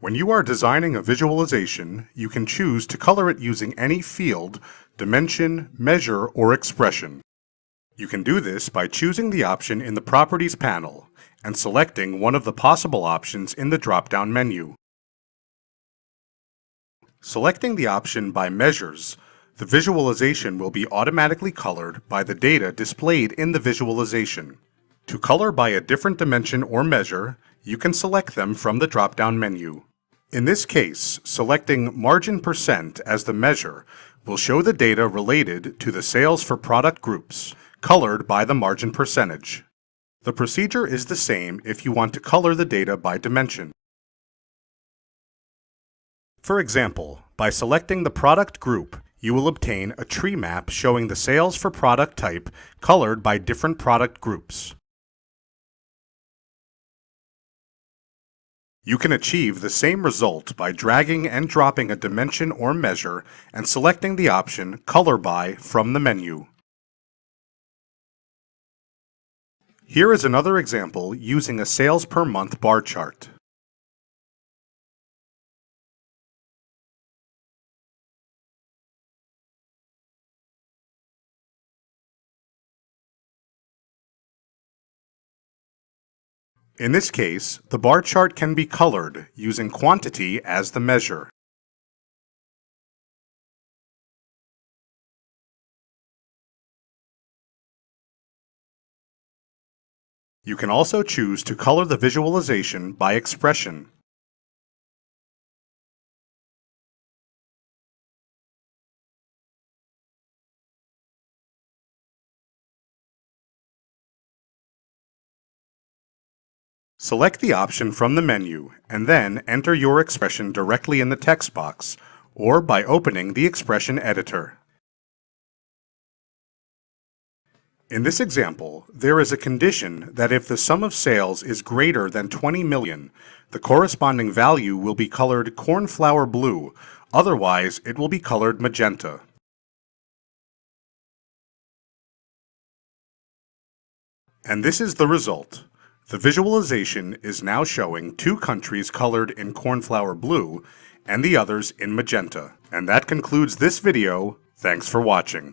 When you are designing a visualization, you can choose to color it using any field, dimension, measure, or expression. You can do this by choosing the option in the Properties panel and selecting one of the possible options in the drop-down menu. Selecting the option by Measures, the visualization will be automatically colored by the data displayed in the visualization. To color by a different dimension or measure, you can select them from the drop-down menu. In this case, selecting Margin Percent as the measure will show the data related to the sales for product groups, colored by the margin percentage. The procedure is the same if you want to color the data by dimension. For example, by selecting the product group, you will obtain a tree map showing the sales for product type colored by different product groups. You can achieve the same result by dragging and dropping a dimension or measure and selecting the option Color By from the menu. Here is another example using a sales per month bar chart. In this case, the bar chart can be colored using quantity as the measure. You can also choose to color the visualization by expression. Select the option from the menu and then enter your expression directly in the text box or by opening the expression editor. In this example, there is a condition that if the sum of sales is greater than 20 million, the corresponding value will be colored cornflower blue, otherwise it will be colored magenta. And this is the result. The visualization is now showing two countries colored in cornflower blue and the others in magenta. And that concludes this video. Thanks for watching.